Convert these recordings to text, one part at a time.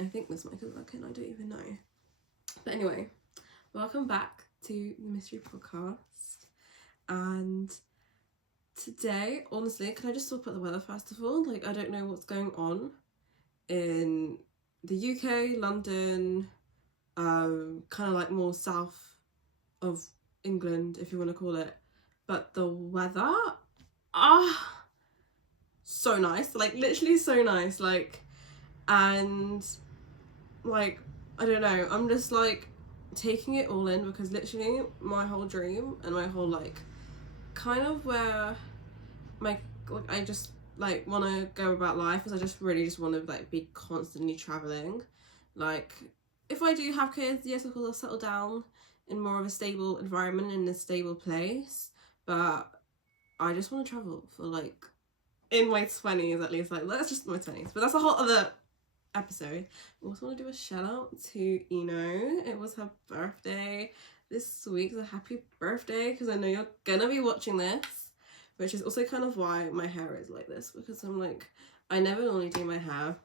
I think this mic is working, I don't even know. But anyway, welcome back to the Mystery Podcast. And today, honestly, can I just talk about the weather first of all? Like, I don't know what's going on in the UK, London, kind of like more south of England, if you want to call it. But the weather, so nice, like literally so nice, like, and like, I don't know, I'm just like taking it all in because literally my whole dream and my whole like kind of where my like I just like want to go about life is I just really just want to like be constantly traveling. Like, if I do have kids, yes, of course I'll settle down in more of a stable environment, in a stable place, but I just want to travel for like in my 20s at least. Like, that's just my 20s, but that's a whole other episode. I also want to do a shout out to Eno. It was her birthday this week, so happy birthday, because I know you're gonna be watching this, which is also kind of why my hair is like this, because I'm like, I never normally do my hair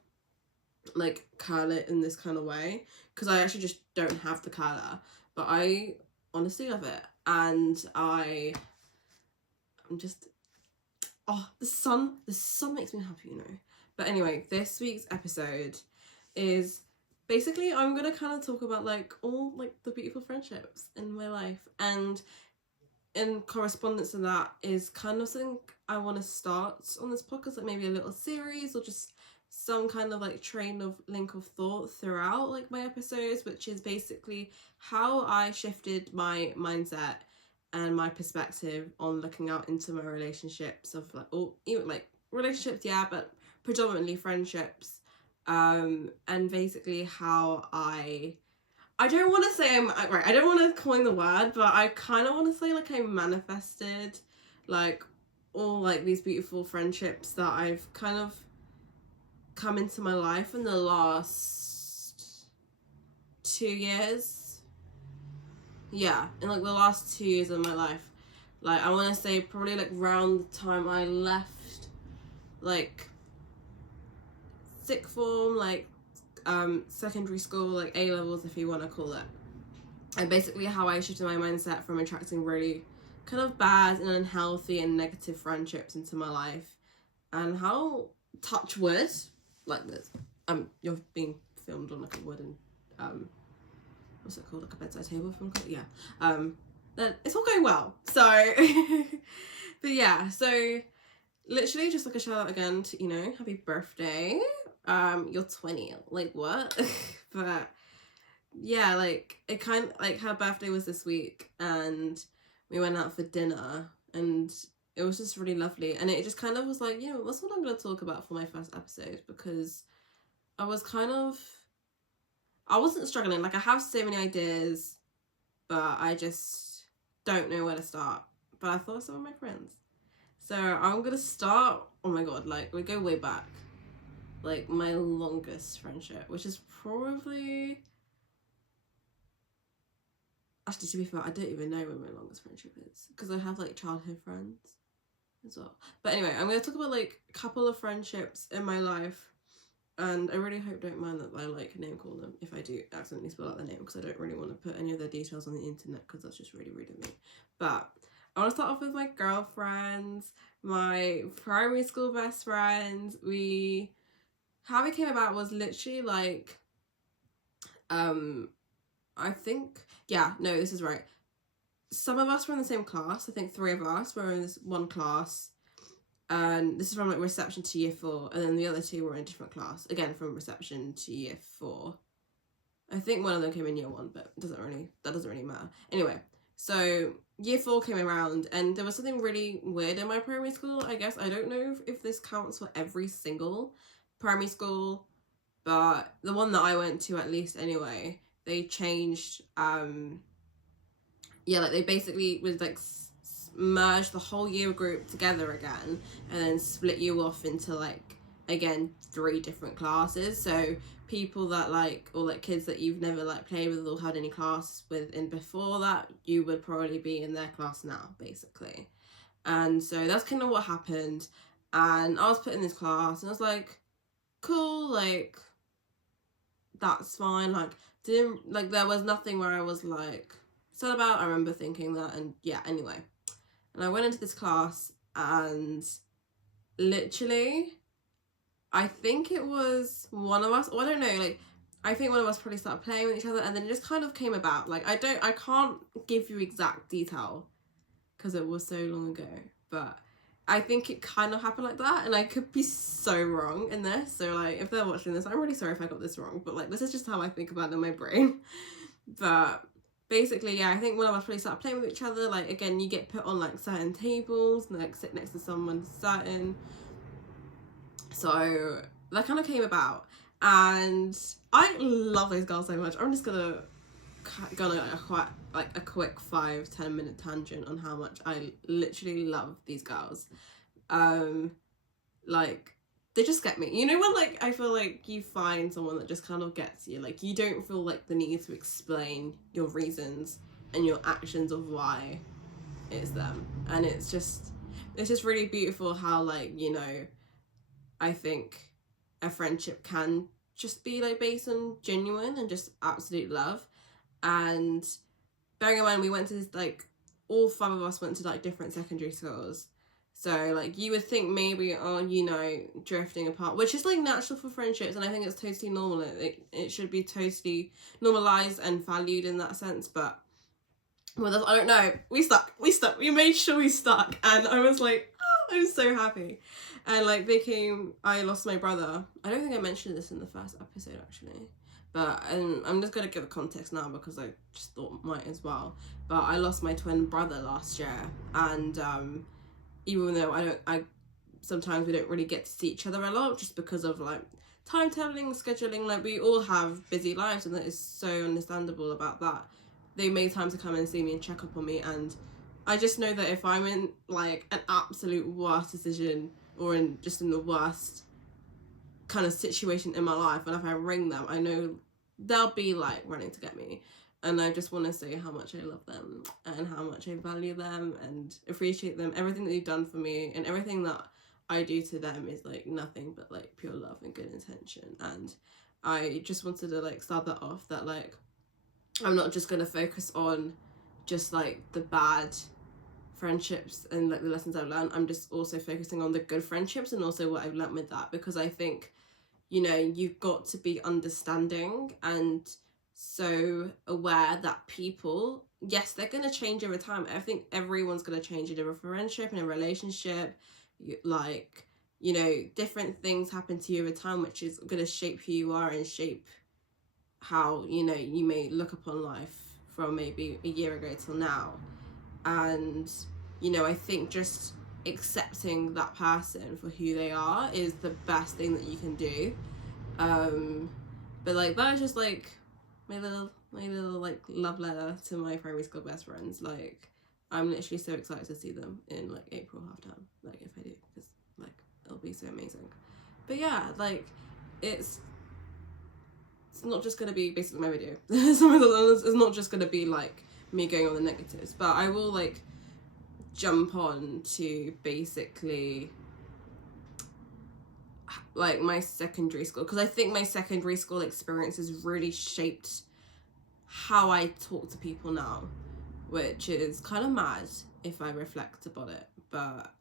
like curl it in this kind of way because I actually just don't have the curler, but I honestly love it. And I'm just, the sun makes me happy, you know. But anyway, this week's episode is basically I'm gonna kind of talk about like all like the beautiful friendships in my life, and in correspondence to that is kind of something I want to start on this podcast, like maybe a little series or just some kind of like train of link of thought throughout like my episodes, which is basically how I shifted my mindset and my perspective on looking out into my relationships of like, or even like relationships, yeah, but predominantly friendships, and basically how I don't want to say I don't want to coin the word, but I kind of want to say like I manifested like all like these beautiful friendships that I've kind of come into my life in the last 2 years. Yeah, in like the last 2 years of my life. Like, I want to say probably like around the time I left like sixth form, like secondary school, like A levels if you want to call it. And basically how I shifted my mindset from attracting really kind of bad and unhealthy and negative friendships into my life, and how, touch wood, like this, you're being filmed on like a wooden what's it called, like a bedside table, if you want to call it, yeah, that it's all going well, so but yeah, so literally just like a shout out again to, you know, happy birthday, you're 20, like what? But yeah, like it kind of like her birthday was this week and we went out for dinner and it was just really lovely, and it just kind of was like, you know, that's what I'm going to talk about for my first episode, because I wasn't struggling, like I have so many ideas but I just don't know where to start, but I thought of some of my friends, so I'm going to start, oh my god, like we go way back, like my longest friendship, which is probably, actually, to be fair, I don't even know when my longest friendship is, because I have like childhood friends as well. But anyway, I'm going to talk about like a couple of friendships in my life, and I really hope don't mind that I like name call them if I do accidentally spell out their name, because I don't really want to put any of their details on the internet because that's just really rude of me. But I want to start off with my girlfriends, my primary school best friends. How we came about was literally like, I think, yeah, no, this is right. Some of us were in the same class. I think 3 of us were in this one class. And this is from like reception to year 4. And then the other 2 were in a different class. Again, from reception to year 4. I think one of them came in year 1, but that doesn't really matter. Anyway, so year 4 came around and there was something really weird in my primary school, I guess. I don't know if this counts for every single primary school, but the one that I went to, at least anyway, they changed, like they basically would like merge the whole year group together again and then split you off into like, again, 3 different classes. So people that like, or like kids that you've never like played with or had any class with in before that, you would probably be in their class now, basically. And so that's kind of what happened. And I was put in this class and I was like, cool, like that's fine. Like, didn't, like, there was nothing where I was like sad about. I remember thinking that, and yeah, anyway. And I went into this class, and literally, I think it was one of us, or I don't know, like, I think one of us probably started playing with each other, and then it just kind of came about. Like, I can't give you exact detail because it was so long ago, but I think it kind of happened like that, and I could be so wrong in this. So, like, if they're watching this, I'm really sorry if I got this wrong, but, like, this is just how I think about it in my brain. But basically, yeah, I think one of us probably started playing with each other. Like, again, you get put on, like, certain tables, and, like, sit next to someone certain. So that kind of came about, and I love those girls so much. I'm just gonna go on a quick 5-10 minute tangent on how much I literally love these girls. Like, they just get me. You know when, like, I feel like you find someone that just kind of gets you, like, you don't feel like the need to explain your reasons and your actions of why it's them. And it's just really beautiful how, like, you know, I think a friendship can just be, like, based on genuine and just absolute love. And bearing in mind, we went to, like, all 5 of us went to, like, different secondary schools. So, like, you would think maybe, oh, you know, drifting apart, which is, like, natural for friendships, and I think it's totally normal. It should be totally normalised and valued in that sense, but with us, I don't know. We stuck. We made sure we stuck, and I was like, oh, I'm so happy. And, like, I lost my brother. I don't think I mentioned this in the first episode, actually. But I'm just going to give a context now because I just thought might as well. But I lost my twin brother last year. And even though sometimes we don't really get to see each other a lot just because of, like, timetabling, scheduling. Like, we all have busy lives, and that is so understandable about that. They made time to come and see me and check up on me. And I just know that if I'm in, like, an absolute worst decision or in the worst kind of situation in my life, and if I ring them, I know they'll be, like, running to get me. And I just want to say how much I love them and how much I value them and appreciate them. Everything that they've done for me and everything that I do to them is, like, nothing but, like, pure love and good intention. And I just wanted to, like, start that off, that, like, I'm not just going to focus on just, like, the bad friendships and, like, the lessons I've learned. I'm just also focusing on the good friendships and also what I've learned with that, because I think, you know, you've got to be understanding and so aware that people, yes, they're going to change over time. I think everyone's going to change in a friendship, in a relationship. Like, you know, different things happen to you over time, which is going to shape who you are and shape how, you know, you may look upon life from maybe a year ago till now. And, you know, I think just accepting that person for who they are is the best thing that you can do. But, like, that is just, like, my little like love letter to my primary school best friends. Like, I'm literally so excited to see them in, like, April half term, like, if I do, because, like, it'll be so amazing. But yeah, like, it's not just gonna be basically my video. It's not just gonna be, like, me going on the negatives, but I will, like, jump on to basically, like, my secondary school, because I think my secondary school experience has really shaped how I talk to people now, which is kind of mad if I reflect about it. But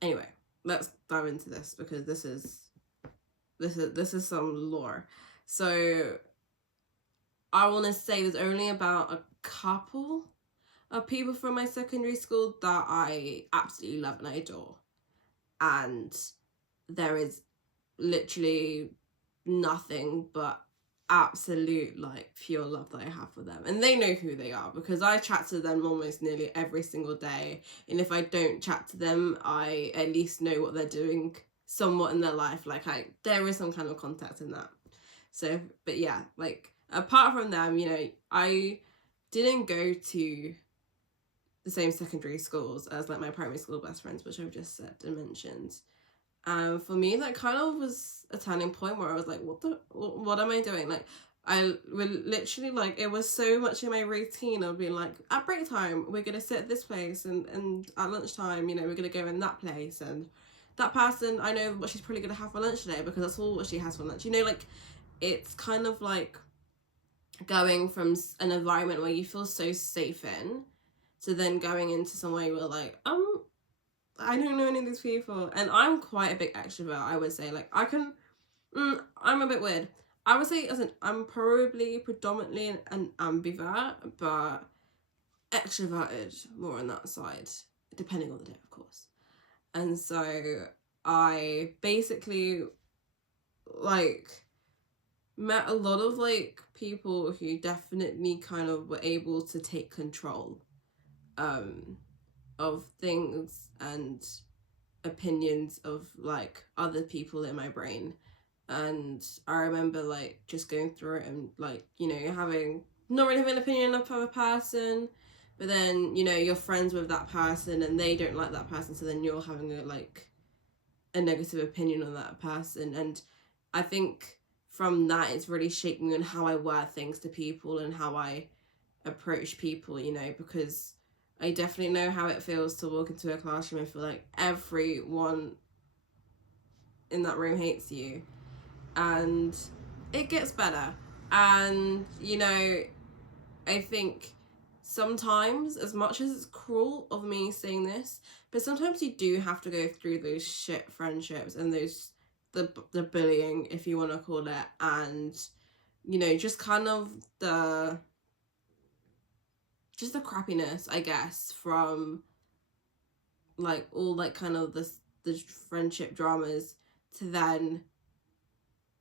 anyway, let's dive into this, because this is some lore. So I want to say there's only about a couple of people from my secondary school that I absolutely love and I adore, and there is literally nothing but absolute, like, pure love that I have for them, and they know who they are because I chat to them almost nearly every single day, and if I don't chat to them, I at least know what they're doing somewhat in their life. Like, there is some kind of contact in that. So, but yeah, like, apart from them, you know, I didn't go to the same secondary schools as, like, my primary school best friends, which I've just said and mentioned. For me, that kind of was a turning point where I was like, what am I doing? Like, I would literally, like, it was so much in my routine of being like, at break time, we're going to sit at this place, and at lunchtime, you know, we're going to go in that place, and that person, I know what she's probably going to have for lunch today because that's all what she has for lunch. You know, like, it's kind of like going from an environment where you feel so safe in to then going into somewhere where like, I don't know any of these people. And I'm quite a big extrovert, I would say. Like, I'm a bit weird. I would say, I'm probably predominantly an ambivert, but extroverted more on that side, depending on the day, of course. And so I basically, like, met a lot of, like, people who definitely kind of were able to take control of things and opinions of, like, other people in my brain. And I remember, like, just going through it and, like, you know, not really having an opinion of a person, but then, you know, you're friends with that person and they don't like that person, so then you're having a negative opinion on that person. And I think from that, it's really shaped me on how I word things to people and how I approach people, you know, because I definitely know how it feels to walk into a classroom and feel like everyone in that room hates you. And it gets better. And, you know, I think sometimes, as much as it's cruel of me saying this, but sometimes you do have to go through those shit friendships and the bullying, if you want to call it, and, you know, just kind of the crappiness, I guess, from, like, all, like, kind of the friendship dramas to then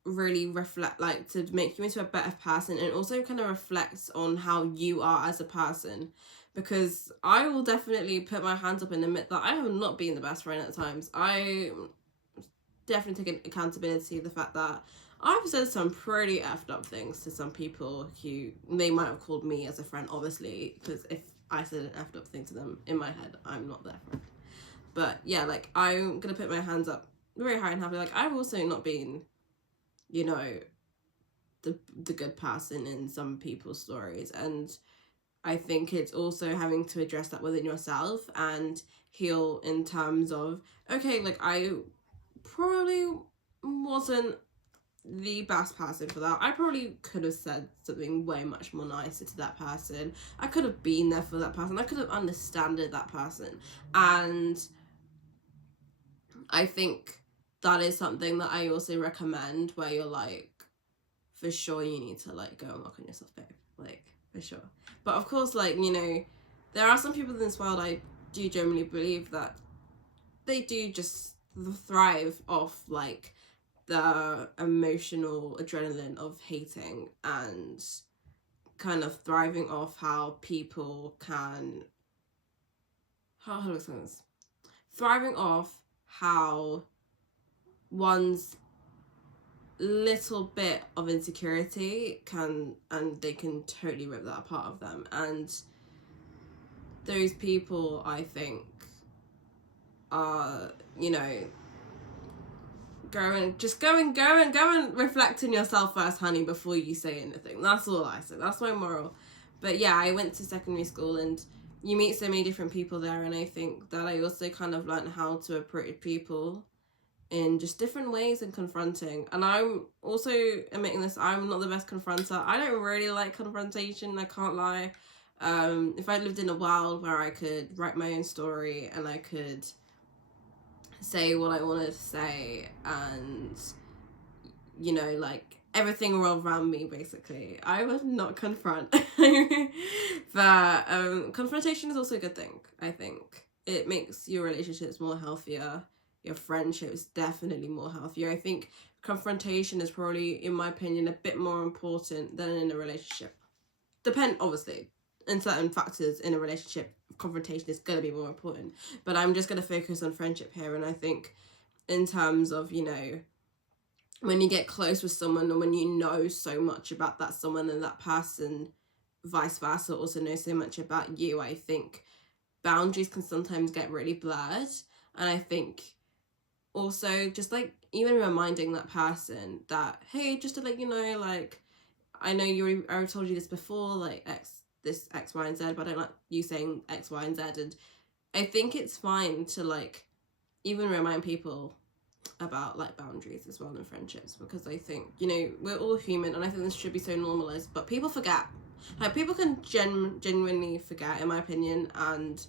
really reflect, like, to make you into a better person, and also kind of reflects on how you are as a person. Because I will definitely put my hands up and admit that I have not been the best friend at times. I definitely take accountability of the fact that I've said some pretty effed up things to some people who they might have called me as a friend, obviously, because if I said an effed up thing to them, in my head, I'm not their friend. But yeah, like, I'm gonna put my hands up very high and happy. Like, I've also not been, you know, the good person in some people's stories, and I think it's also having to address that within yourself and heal in terms of, okay, like, I probably wasn't the best person for that. I probably could have said something way much more nicer to that person. I could have been there for that person. I could have understood that person. And I think that is something that I also recommend, where you're like, for sure you need to, like, go and work on yourself, babe. Like, for sure. But of course, like, you know, there are some people in this world, I do generally believe that they do just thrive off, like, the emotional adrenaline of hating and kind of thriving off how people can, how do I explain this? Thriving off how one's little bit of insecurity they can totally rip that apart of them. And those people, I think, are, you know, go and reflect in yourself first, honey, before you say anything. That's all I say. That's my moral. But yeah, I went to secondary school and you meet so many different people there, and I think that I also kind of learned how to approach people in just different ways and confronting. And I'm also admitting this, I'm not the best confronter. I don't really like confrontation, I can't lie. If I lived in a world where I could write my own story and I could say what I wanted to say and, you know, like, everything around me, basically, I would not confront. But confrontation is also a good thing, I think. It makes your relationships more healthier, your friendships definitely more healthier. I think confrontation is probably, in my opinion, a bit more important than in a relationship. Obviously, in certain factors in a relationship, confrontation is going to be more important. But I'm just going to focus on friendship here. And I think in terms of, you know, when you get close with someone and when you know so much about that someone and that person, vice versa, also knows so much about you, I think boundaries can sometimes get really blurred. And I think also just, like, even reminding that person that, hey, just to let you know, like, I know I already told you this before, like, X, Y, and Z, but I don't like you saying X, Y, and Z. And I think it's fine to, like, even remind people about like boundaries as well in friendships, because I think, you know, we're all human, and I think this should be so normalized, but people forget. Like, people can genuinely forget, in my opinion, and,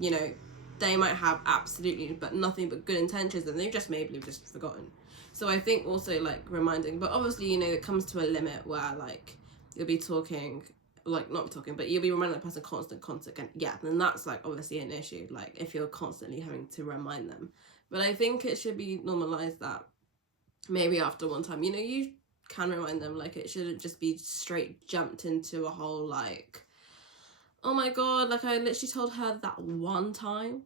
you know, they might have absolutely but nothing but good intentions, and they've just maybe just forgotten. So I think also like reminding, but obviously, you know, it comes to a limit where like you'll be talking, like not talking, but you'll be reminding the person constant, and yeah, then that's like obviously an issue, like if you're constantly having to remind them. But I think it should be normalized that maybe after one time, you know, you can remind them. Like, it shouldn't just be straight jumped into a whole like, oh my god, like I literally told her that one time,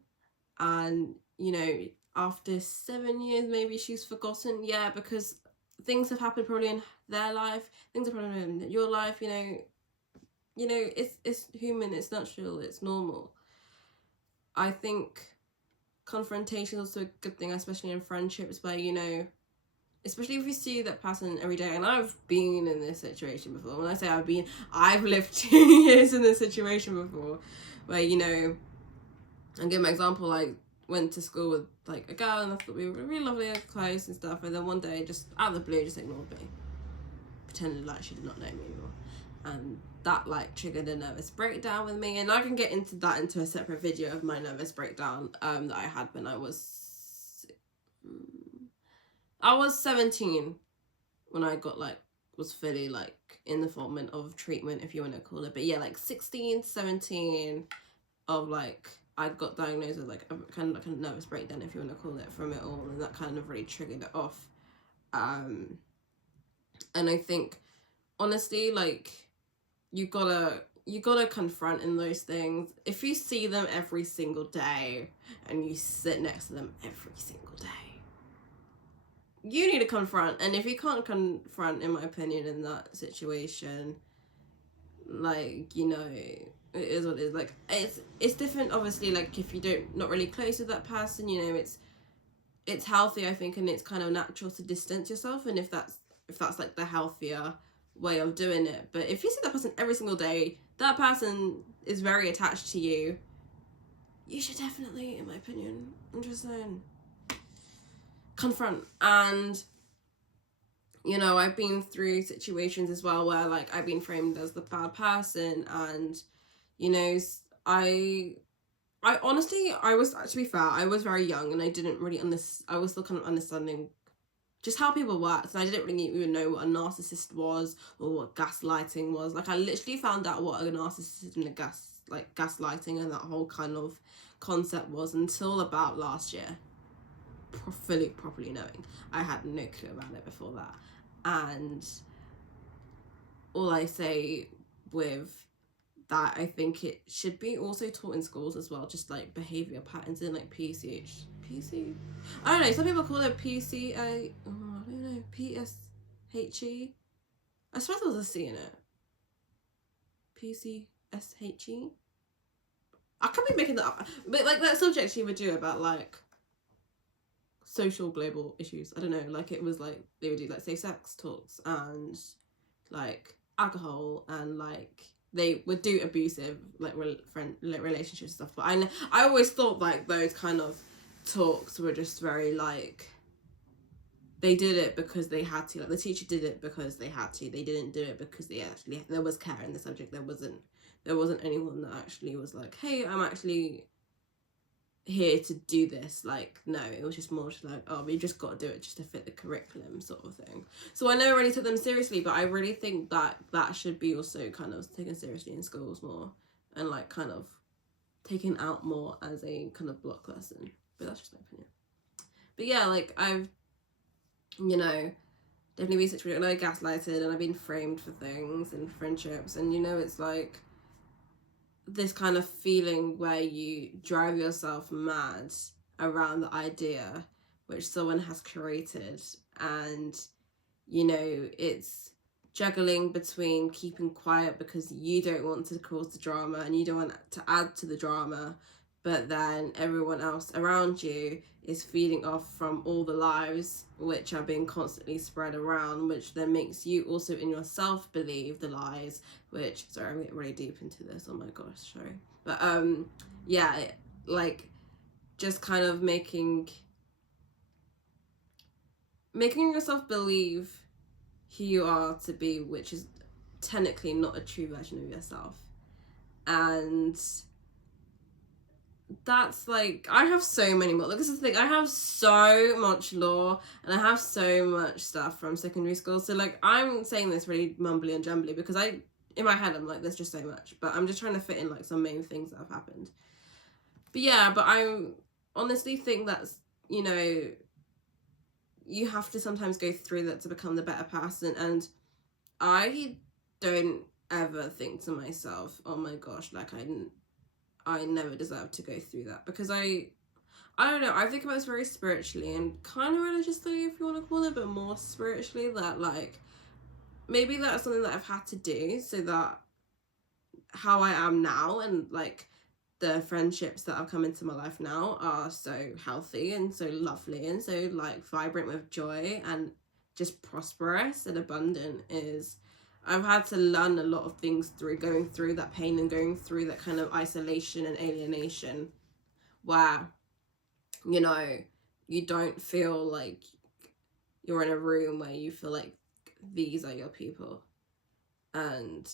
and you know, after 7 years maybe she's forgotten. Yeah, because things have happened probably in their life, things have probably happened in your life, you know, it's human, it's natural, it's normal. I think confrontation is also a good thing, especially in friendships where, you know, especially if you see that person every day. And I've been in this situation before. When I say I've lived 2 years in this situation before, where, you know, I'll give my example, like, went to school with like a girl, and I thought we were really lovely and close and stuff, and then one day, just out of the blue, just ignored me, pretended like she did not know me anymore, and that like triggered a nervous breakdown with me. And I can get into a separate video of my nervous breakdown that I had when I was 17, when I got like, was fully like in the format of treatment, if you want to call it. But yeah, like 16, 17 of like, I got diagnosed with like a kind of like a nervous breakdown, if you want to call it, from it all, and that kind of really triggered it off. And I think honestly, like, you gotta confront in those things. If you see them every single day and you sit next to them every single day, you need to confront. And if you can't confront, in my opinion, in that situation, like, you know, it is what it is. Like, it's different, obviously, like if you not really close with that person, you know, it's healthy, I think, and it's kind of natural to distance yourself, and if that's like the healthier way of doing it. But if you see that person every single day, that person is very attached to you, you should definitely, in my opinion, I'm just saying, confront. And, you know, I've been through situations as well where like I've been framed as the bad person, and, you know, I honestly, to be fair, I was very young, and I didn't really I was still kind of understanding just how people worked, and I didn't really even know what a narcissist was or what gaslighting was. Like, I literally found out what a narcissist and gaslighting and that whole kind of concept was until about last year, fully properly knowing. I had no clue about it before that. And all I say with that, I think it should be also taught in schools as well, just like behaviour patterns in like PC. I don't know, some people call it PCA, I don't know, PSHE. I suppose there was a C in it. PCSHE. I could be making that up, but like that subject you would do about like social global issues. I don't know, like it was like they would do like safe sex talks and like alcohol, and like they would do abusive like relationships and stuff. But I always thought like those kind of talks were just very like, they did it because they had to. Like, the teacher did it because they had to. They didn't do it because they actually, there was care in the subject. There wasn't anyone that actually was like, hey, I'm actually here to do this. Like, no, it was just more just like, oh, we just got to do it just to fit the curriculum sort of thing. So I never really took them seriously, but I really think that should be also kind of taken seriously in schools more, and like kind of taken out more as a kind of block lesson. But that's just my opinion. But yeah, like I've, you know, definitely been situated, like gaslighted, and I've been framed for things in friendships, and you know, it's like this kind of feeling where you drive yourself mad around the idea which someone has created, and you know, it's juggling between keeping quiet because you don't want to cause the drama and you don't want to add to the drama, but then everyone else around you is feeding off from all the lies which are being constantly spread around, which then makes you also in yourself believe the lies, which, sorry, I'm getting really deep into this, oh my gosh, sorry. But yeah, like just kind of making making yourself believe who you are to be, which is technically not a true version of yourself. And that's like, I have so many more. Like, this is the thing, I have so much lore and I have so much stuff from secondary school. So like, I'm saying this really mumbly and jumbly because in my head I'm like, there's just so much, but I'm just trying to fit in like some main things that have happened. But yeah, but I honestly think that's, you know, you have to sometimes go through that to become the better person. And I don't ever think to myself, oh my gosh, like I never deserved to go through that, because I don't know, I think about this very spiritually and kind of religiously, if you want to call it, but more spiritually, that like maybe that's something that I've had to do so that how I am now and like the friendships that have come into my life now are so healthy and so lovely and so like vibrant with joy and just prosperous and abundant, is I've had to learn a lot of things through going through that pain and going through that kind of isolation and alienation where, you know, you don't feel like you're in a room where you feel like these are your people. And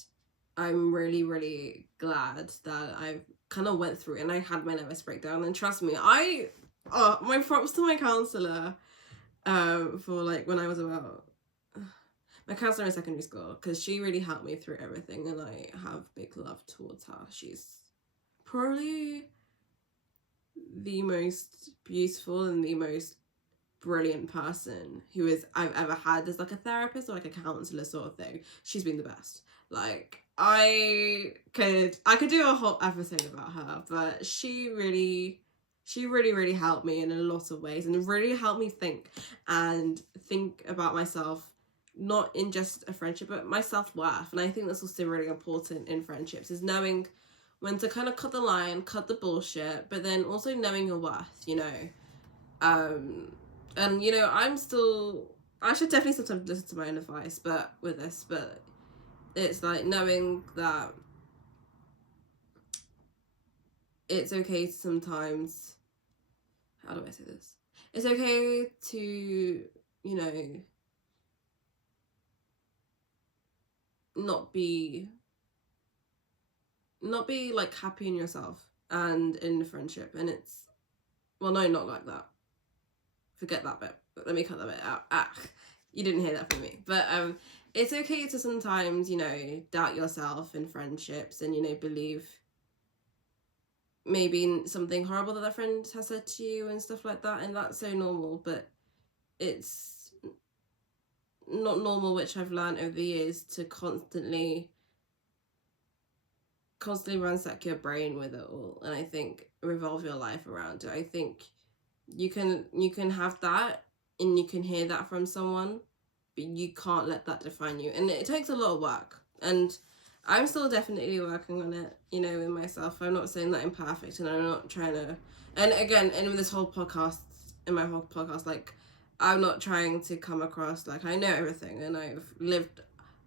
I'm really, really glad that I've kind of went through it and I had my nervous breakdown. And trust me, my props to my counsellor for like when I was about my counsellor in secondary school, because she really helped me through everything and I have big love towards her. She's probably the most beautiful and the most brilliant person I've ever had as like a therapist or like a counsellor sort of thing. She's been the best. Like I could do a whole episode about her, but she really helped me in a lot of ways and really helped me think about myself, not in just a friendship, but my self-worth. And I think that's also really important in friendships, is knowing when to kind of cut the line, cut the bullshit, but then also knowing your worth, you know. And, you know, I should definitely sometimes listen to my own advice, but it's like knowing that it's okay to sometimes, how do I say this? It's okay to, you know, not be like happy in yourself and in a friendship. And it's, well, no, not like that. Forget that bit. Let me cut that bit out. You didn't hear that from me. But it's okay to sometimes, you know, doubt yourself in friendships and, you know, believe maybe something horrible that friend has said to you and stuff like that. And that's so normal, but it's not normal, which I've learned over the years, to constantly ransack your brain with it all. And I think revolve your life around it. I think you can have that and you can hear that from someone, but you can't let that define you. And it takes a lot of work. And I'm still definitely working on it, you know, in myself. I'm not saying that I'm perfect, and I'm not trying to, and again, in this whole podcast, like, I'm not trying to come across like I know everything and I've lived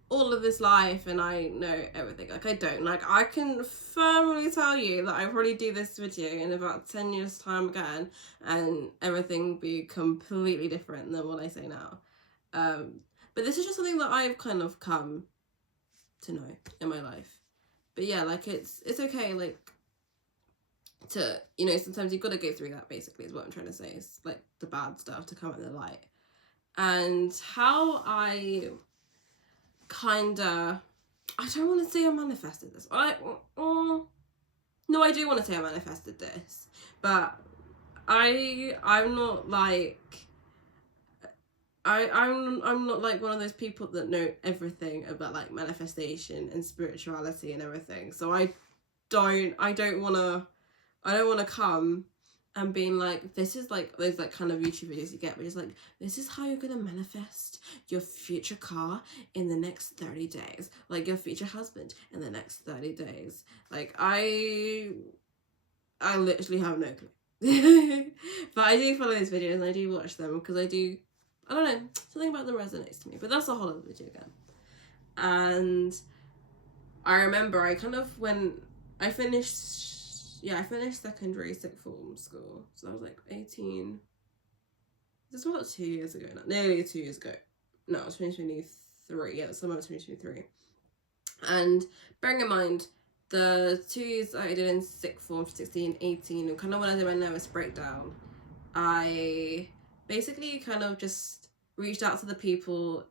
all of this life and I know everything. Like, I don't. Like, I can firmly tell you that I probably do this video in about 10 years time again and everything be completely different than what I say now. But this is just something that I've kind of come to know in my life. But yeah, like, it's okay, like, to, you know, sometimes you've got to go through that, basically, is what I'm trying to say. It's like the bad stuff to come out in the light. And how I kinda, I don't want to say I manifested this. No, I do want to say I manifested this, but I'm not like, I'm not like one of those people that know everything about like manifestation and spirituality and everything. So I don't want to come and being like, this is like those like kind of YouTube videos you get, where it's like, this is how you're gonna manifest your future car in the next 30 days, like your future husband in the next 30 days. Like, I literally have no clue. But I do follow those videos and I do watch them because I don't know, something about them resonates to me. But that's a whole other video again. And I remember when I finished secondary sixth form school, so I was like 18. Was this was about 2 years ago now, nearly 2 years ago. No, it was 2023. Yeah, it was summer of 2023. And bearing in mind, the 2 years I did in sixth form, 16, 18, and kind of when I did my nervous breakdown, I basically kind of just reached out to the people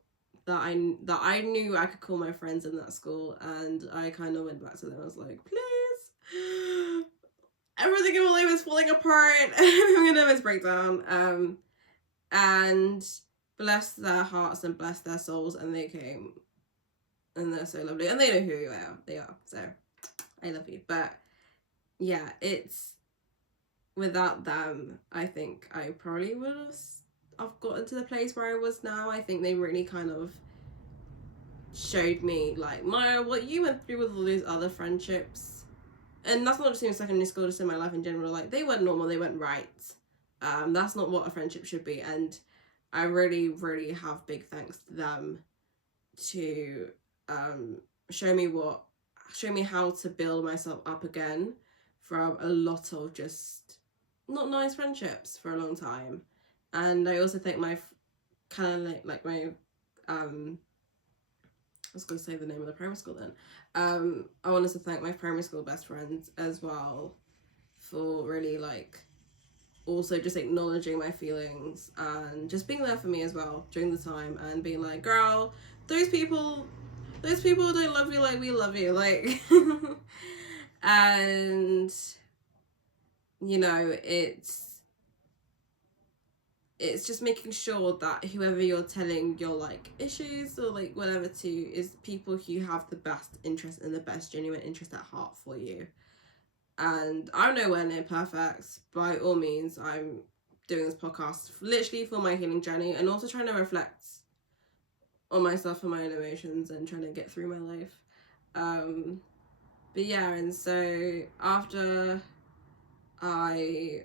that I knew I could call my friends in that school, and I kind of went back to them. I was like, please, everything in my life is falling apart. I'm gonna nervous breakdown. And bless their hearts and bless their souls, and they came, and they're so lovely, and they know who they are. So I love you. But yeah, it's without them, I think I probably would have gotten to the place where I was now. I think they really kind of showed me, like, Maya, what you went through with all these other friendships, and that's not just in secondary school, just in my life in general, like, they weren't normal, they weren't right. That's not what a friendship should be, and I really, really have big thanks to them to show me how to build myself up again from a lot of just not nice friendships for a long time. And I also think my kind of like my I was going to say the name of the primary school then. I wanted to thank my primary school best friends as well for really, like, also just acknowledging my feelings and just being there for me as well during the time, and being like, girl, those people don't love you like we love you, like. And you know, it's just making sure that whoever you're telling your, like, issues or, like, whatever to is people who have the best interest and the best genuine interest at heart for you. And I'm nowhere near perfect. By all means, I'm doing this podcast literally for my healing journey, and also trying to reflect on myself and my own emotions and trying to get through my life. But yeah, and so after I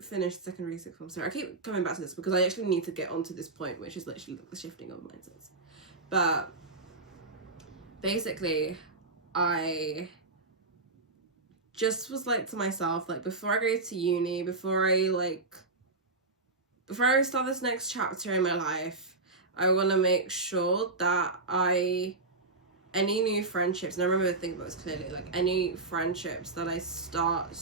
finished secondary sixth form, sorry, I keep coming back to this because I actually need to get onto this point, which is literally the shifting of mindsets. But basically, I just was like to myself, like, before I go to uni, before I start this next chapter in my life, I want to make sure that any new friendships, and I remember thinking about this clearly, like, any friendships that I start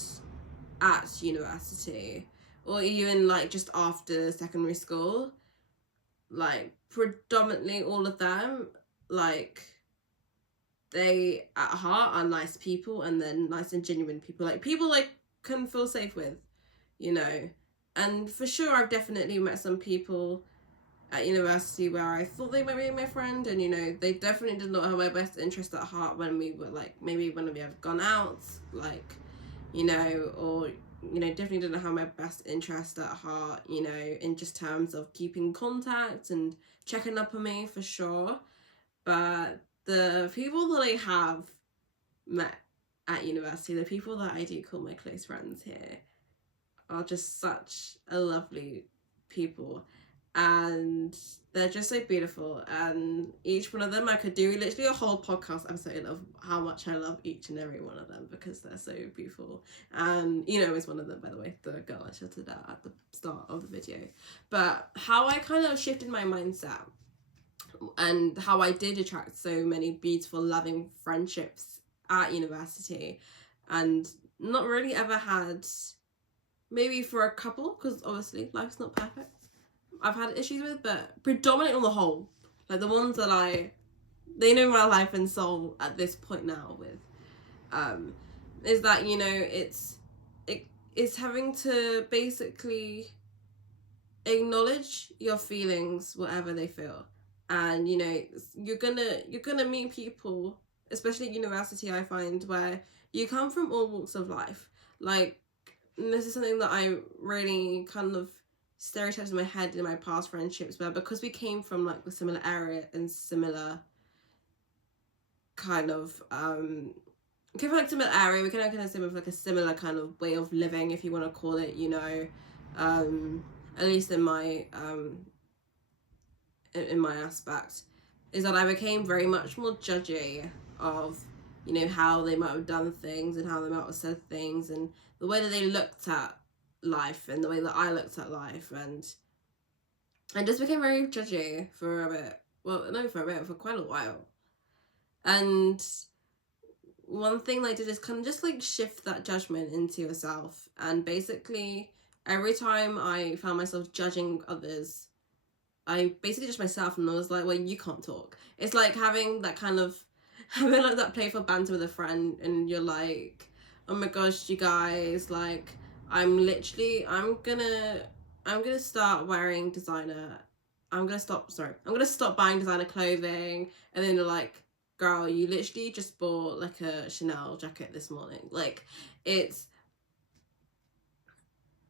at university, or even, like, just after secondary school, like, predominantly all of them, like, they at heart are nice people, and they're nice and genuine people, like, people I can feel safe with, you know. And for sure, I've definitely met some people at university where I thought they might be my friend, and, you know, they definitely did not have my best interest at heart when we were, like, maybe when we have gone out, like, you know, or, you know, definitely didn't have my best interest at heart, you know, in just terms of keeping contact and checking up on me, for sure. But the people that I have met at university, the people that I do call my close friends here, are just such a lovely people, and they're just so beautiful, and each one of them I could do literally a whole podcast episode of how much I love each and every one of them, because they're so beautiful. And you know, is one of them, by the way, the girl I shouted at the start of the video. But how I kind of shifted my mindset, and how I did attract so many beautiful, loving friendships at university, and not really ever had, maybe for a couple, because obviously life's not perfect, I've had issues with, but predominantly on the whole, like, the ones that they know my life and soul at this point now with, is that, you know, it's having to basically acknowledge your feelings, whatever they feel. And, you know, you're gonna meet people, especially at university, I find, where you come from all walks of life. Like, this is something that I really kind of stereotypes in my head in my past friendships, where because we came from, like, a similar area and similar kind of came from, like, similar area, we kind of similar, like, a similar kind of way of living, if you want to call it, you know, at least in my aspect, is that I became very much more judgy of, you know, how they might have done things and how they might have said things and the way that they looked at life and the way that I looked at life, and I just became very judgy for a bit. Well, no, for a bit, for quite a while. And one thing I did is kind of just like shift that judgment into yourself. And basically, every time I found myself judging others, I basically judged myself, and I was like, well, you can't talk. It's like having that kind of, having like that playful banter with a friend, and you're like, oh my gosh, you guys, like, I'm gonna start wearing designer. I'm gonna stop buying designer clothing. And then they're like, girl, you literally just bought like a Chanel jacket this morning. Like, it's,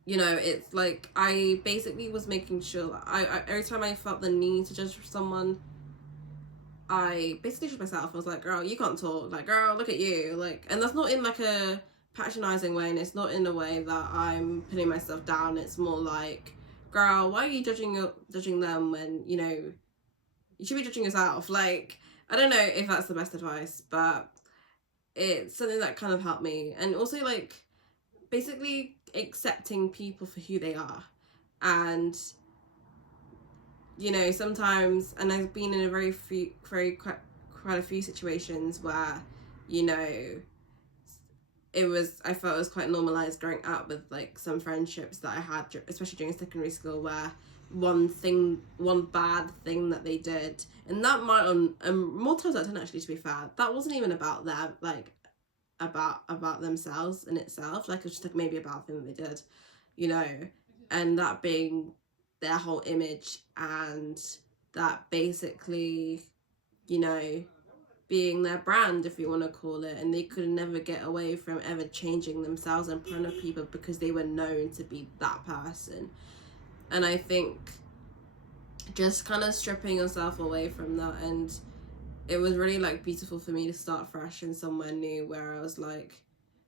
you know, it's like, I basically was making sure that I every time I felt the need to judge someone, I basically judged myself. I was like, girl, you can't talk. Like, girl, look at you. Like, and that's not in like a patronizing way, and it's not in a way that I'm putting myself down. It's more like, girl, why are you judging them when, you know, you should be judging yourself? Like, I don't know if that's the best advice, but it's something that kind of helped me. And also, like, basically accepting people for who they are. And, you know, sometimes, and I've been in quite a few situations where, you know, I felt it was quite normalized growing up with like some friendships that I had, especially during secondary school, where one bad thing that they did, and that might more times that didn't actually, to be fair, that wasn't even about them, like about themselves in itself, like it was just like maybe a bad thing that they did, you know, and that being their whole image, and that basically, you know, being their brand, if you want to call it, and they could never get away from ever changing themselves in front of people because they were known to be that person. And I think just kind of stripping yourself away from that, and it was really like beautiful for me to start fresh in somewhere new where I was like,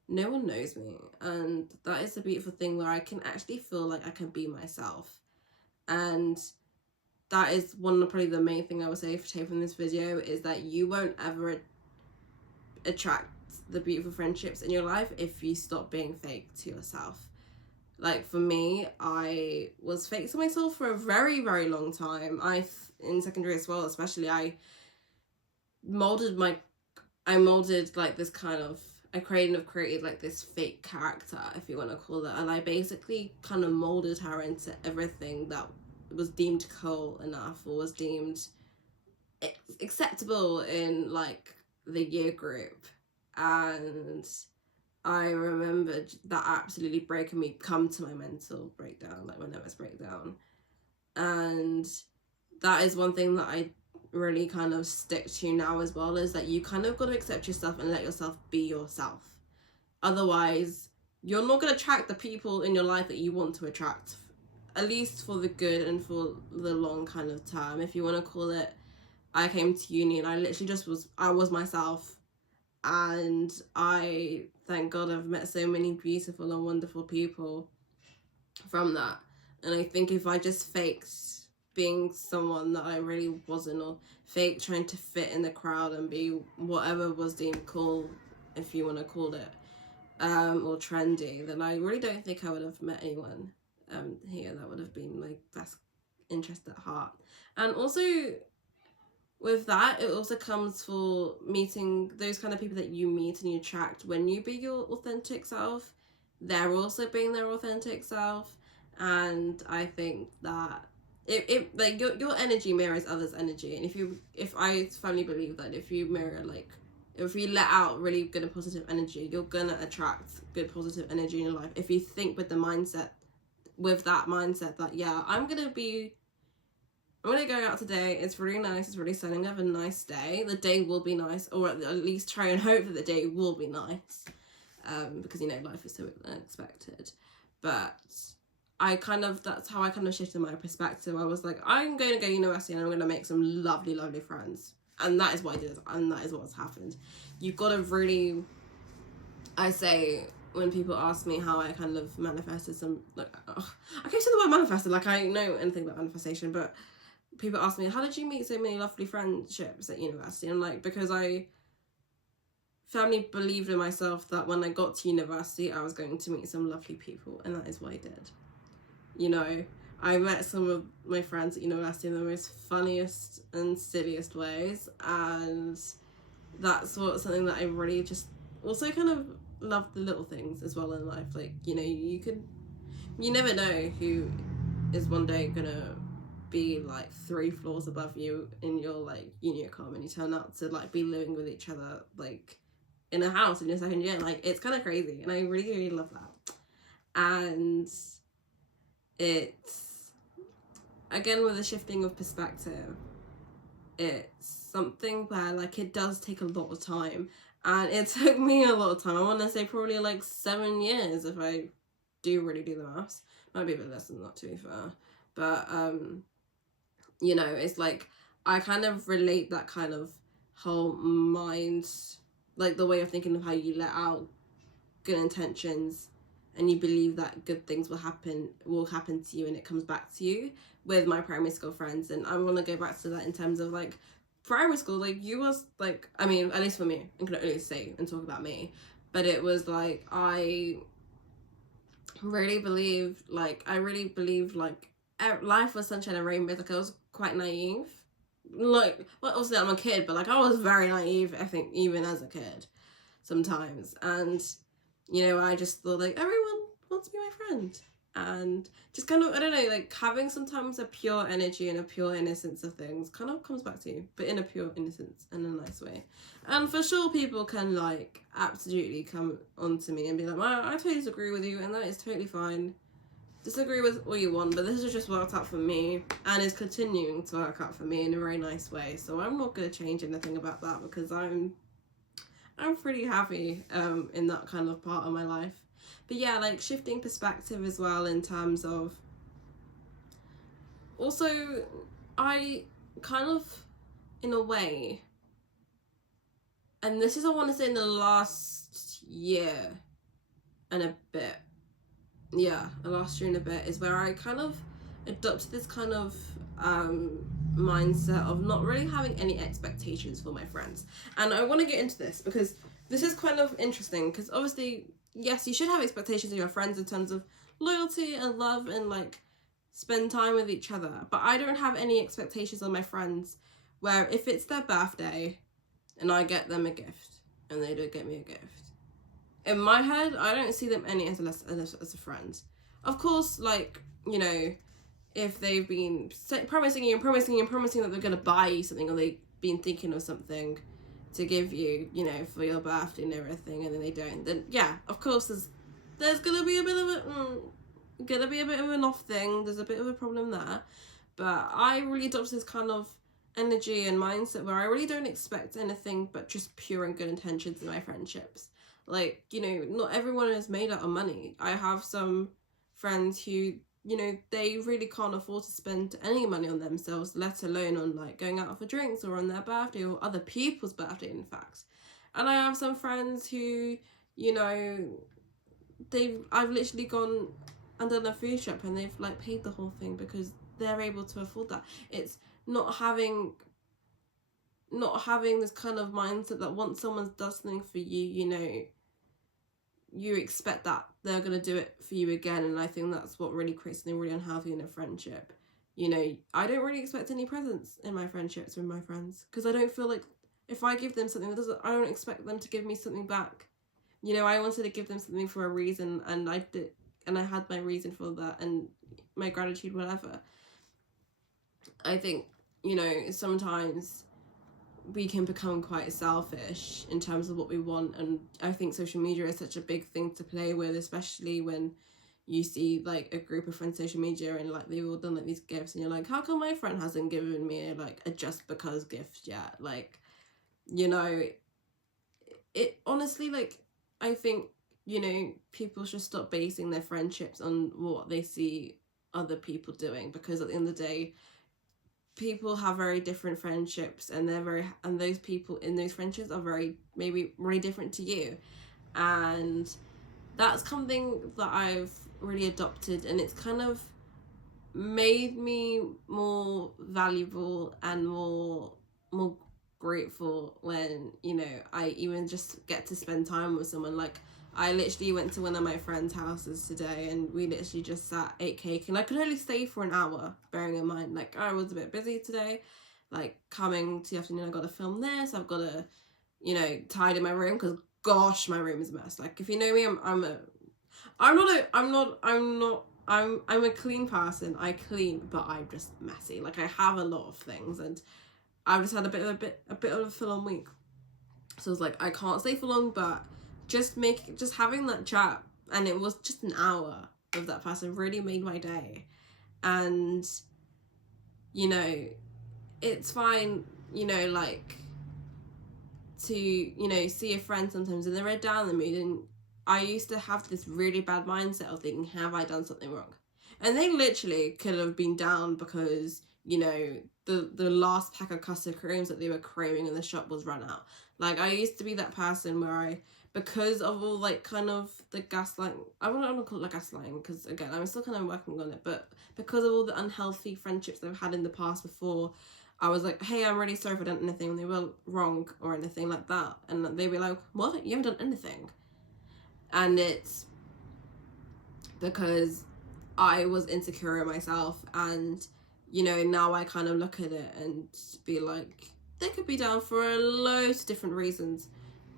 no one knows me, and that is the beautiful thing where I can actually feel like I can be myself. And that is one of probably the main thing I would say for take from this video, is that you won't ever attract the beautiful friendships in your life if you stop being fake to yourself. Like, for me, I was fake to myself for a very, very long time. In secondary as well, especially, I molded like this kind of, I created like this fake character, if you want to call it, and I basically kind of molded her into everything that was deemed cool enough, or was deemed acceptable in like the year group. And I remembered that absolutely breaking me, come to my mental breakdown, like my nervous breakdown. And that is one thing that I really kind of stick to now as well, is that you kind of got to accept yourself and let yourself be yourself. Otherwise, you're not going to attract the people in your life that you want to attract, at least for the good and for the long kind of term, if you want to call it. I came to uni and I literally I was myself, and I, thank God, I've met so many beautiful and wonderful people from that. And I think if I just faked being someone that I really wasn't, or fake trying to fit in the crowd and be whatever was deemed cool, if you want to call it, or trendy, then I really don't think I would have met anyone here that would have been my best interest at heart. And also with that, it also comes for meeting those kind of people that you meet and you attract. When you be your authentic self, they're also being their authentic self. And I think that it like your energy mirrors others' energy. And if I firmly believe that if you let out really good and positive energy, you're gonna attract good positive energy in your life. If you think with that mindset that, yeah, I'm gonna go out today, it's really nice, it's really sunny, I have a nice day, the day will be nice, or at least try and hope that the day will be nice, because, you know, life is so unexpected. But that's how I kind of shifted my perspective. I was like, I'm going to go to university and I'm going to make some lovely, lovely friends. And that is what I did, and that is what's happened. You've got to really, I say, when people ask me how I kind of manifested some, like, I keep saying the word manifested, like I know anything about manifestation, but people ask me, how did you meet so many lovely friendships at university? And like, because I firmly believed in myself that when I got to university, I was going to meet some lovely people, and that is what I did. You know, I met some of my friends at university in the most funniest and silliest ways, and that's something that I really just also kind of love the little things as well in life. Like, you know, you never know who is one day gonna be like 3 floors above you in your like uni com, and you turn out to like be living with each other like in a house in your second year. Like, it's kind of crazy, and I really, really love that. And it's, again, with the shifting of perspective, it's something where like it does take a lot of time, and it took me a lot of time. I want to say probably like 7 years if I do really do the maths. Might be a bit less than that, to be fair. But you know, it's like I kind of relate that kind of whole mind, like the way of thinking of how you let out good intentions and you believe that good things will happen to you, and it comes back to you, with my primary school friends. And I want to go back to that in terms of like primary school. Like, you was like, I mean, at least for me, I can only say and talk about me, but it was like I really believed like life was sunshine and rainbows. Like, I was quite naive. Like, well, obviously I'm a kid, but like I was very naive, I think, even as a kid sometimes. And you know, I just thought like everyone wants to be my friend, and just kind of, I don't know, like having sometimes a pure energy and a pure innocence of things kind of comes back to you, but in a pure innocence and a nice way. And for sure, people can like absolutely come on to me and be like, I totally disagree with you, and that is totally fine. Disagree with all you want, but this has just worked out for me, and is continuing to work out for me in a very nice way. So I'm not going to change anything about that, because I'm pretty happy in that kind of part of my life. But yeah, like shifting perspective as well, in terms of also, I kind of, in a way, and this is, I want to say, in the last year and a bit, the last year and a bit, is where I kind of adopted this kind of mindset of not really having any expectations for my friends. And I want to get into this because this is kind of interesting, because obviously, yes, you should have expectations of your friends in terms of loyalty and love and like spend time with each other, but I don't have any expectations on my friends where if it's their birthday and I get them a gift and they don't get me a gift, in my head I don't see them any as a friend. Of course, like, you know, if they've been promising that they're going to buy you something, or they've been thinking of something to give you, you know, for your birthday and everything, and then they don't, then yeah, of course there's going to be a bit of an off thing. There's a bit of a problem there. But I really adopt this kind of energy and mindset where I really don't expect anything but just pure and good intentions in my friendships. Like, you know, not everyone is made out of money. I have some friends who, you know, they really can't afford to spend any money on themselves, let alone on like going out for drinks or on their birthday or other people's birthday, in fact. And I have some friends who, you know, I've literally gone and done a food shop and they've like paid the whole thing because they're able to afford that. It's not having this kind of mindset that once someone does something for you, you know, you expect that they're going to do it for you again. And I think that's what really creates something really unhealthy in a friendship. You know, I don't really expect any presents in my friendships with my friends, because I don't feel like if I give them something, I don't expect them to give me something back. You know, I wanted to give them something for a reason, and I did, and I had my reason for that and my gratitude, whatever. I think, you know, sometimes we can become quite selfish in terms of what we want, and I think social media is such a big thing to play with, especially when you see like a group of friends on social media and like they've all done like these gifts and you're like, how come my friend hasn't given me like a just because gift yet? Like, you know, it honestly, like, I think, you know, people should stop basing their friendships on what they see other people doing, because at the end of the day, people have very different friendships, and and those people in those friendships are maybe really different to you. And that's something that I've really adopted, and it's kind of made me more valuable and more grateful when, you know, I even just get to spend time with someone. Like, I literally went to one of my friends' houses today and we literally just sat, ate cake, and I could only stay for an hour, bearing in mind, like, I was a bit busy today. Like, coming to the afternoon, I got to film this, I've got to, you know, tidy my room, because gosh, my room is a mess. Like, if you know me, I'm a clean person. I clean, but I'm just messy. Like, I have a lot of things, and I've just had a bit of a full-on week. So I was like, I can't stay for long, but just having that chat, and it was just an hour of that person, really made my day. And, you know, it's fine, you know, like, to, you know, see a friend sometimes and they're down in the mood, and I used to have this really bad mindset of thinking, have I done something wrong? And they literally could have been down because, you know, the last pack of custard creams that they were craving in the shop was run out. Like, I used to be that person where because of all, like, kind of the gaslighting, I don't want to call it like gaslighting, because again, I'm still kind of working on it, but because of all the unhealthy friendships I've had in the past before, I was like, hey, I'm really sorry if I done anything, and they were wrong or anything like that. And they'd be like, what? You haven't done anything. And it's because I was insecure in myself, and, you know, now I kind of look at it and be like, they could be down for a load of different reasons.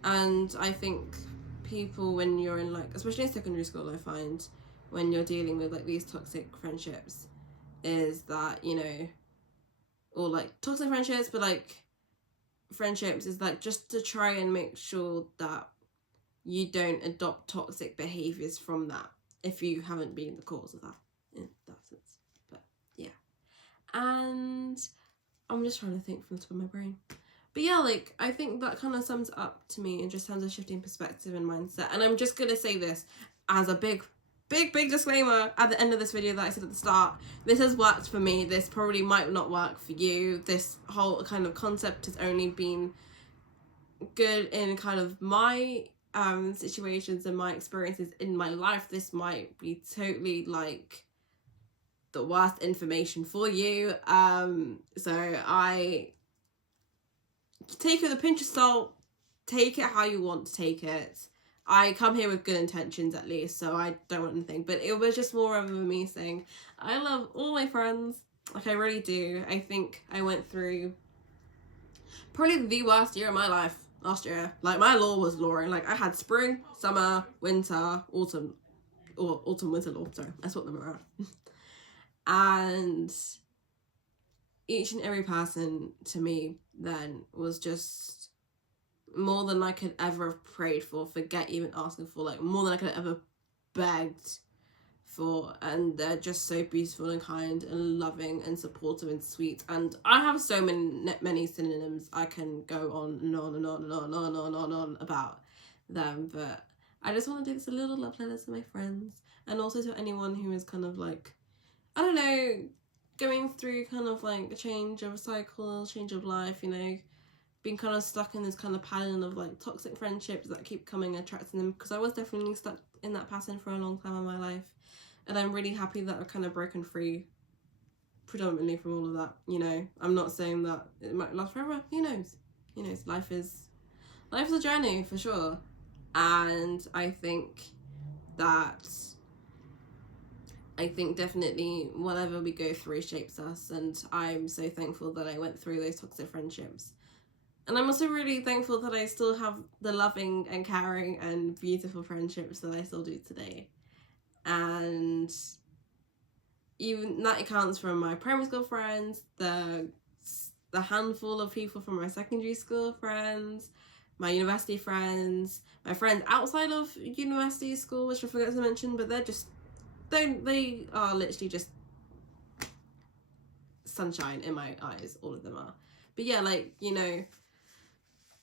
And I think people, when you're in, like, especially in secondary school, I find when you're dealing with, like, these toxic friendships, is that, you know, or like toxic friendships, but like friendships is like just to try and make sure that you don't adopt toxic behaviors from that, if you haven't been the cause of that, in that sense. But yeah, and I'm just trying to think from the top of my brain. But yeah, like, I think that kind of sums up to me in just terms of shifting perspective and mindset. And I'm just gonna say this as a big disclaimer at the end of this video that I said at the start. This has worked for me. This probably might not work for you. This whole kind of concept has only been good in kind of my situations and my experiences in my life. This might be totally like the worst information for you. So I take it with a pinch of salt. Take it how you want to take it. I come here with good intentions, at least, so I don't want anything. But it was just more of me saying, I love all my friends. Like, I really do. I think I went through probably the worst year of my life last year. Like, my law was lawing. Like, I had spring, summer, winter, autumn, winter law. Sorry, I swapped them around. And each and every person to me then was just more than I could ever have prayed for, forget even asking for, like, more than I could have ever begged for. And they're just so beautiful and kind and loving and supportive and sweet. And I have so many synonyms. I can go on and on and on and on and on and on and on about them, but I just want to do this a little love letter to my friends, and also to anyone who is kind of like, I don't know, going through kind of like a change of a cycle, change of life, you know, being kind of stuck in this kind of pattern of like toxic friendships that keep coming, attracting them, because I was definitely stuck in that pattern for a long time in my life, and I'm really happy that I've kind of broken free predominantly from all of that. You know, I'm not saying that it might last forever. Who knows? Life is a journey for sure. And I think definitely whatever we go through shapes us, and I'm so thankful that I went through those toxic friendships. And I'm also really thankful that I still have the loving and caring and beautiful friendships that I still do today. And even that accounts from my primary school friends, the handful of people from my secondary school friends, my university friends, my friends outside of university school, which I forgot to mention, but they are literally just sunshine in my eyes, all of them are. But yeah, like, you know,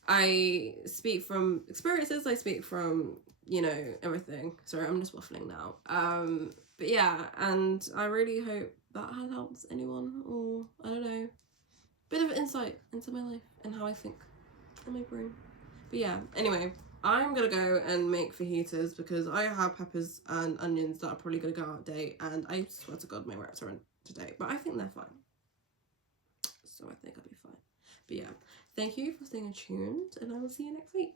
I speak from experiences, I speak from, you know, everything. Sorry, I'm just waffling now. But yeah, and I really hope that helps anyone, or, I don't know, bit of insight into my life and how I think and my brain. But yeah, anyway, I'm gonna go and make fajitas because I have peppers and onions that are probably gonna go out of date, and I swear to God my wraps are in today, but I think they're fine. So I think I'll be fine. But yeah, thank you for staying tuned, and I will see you next week.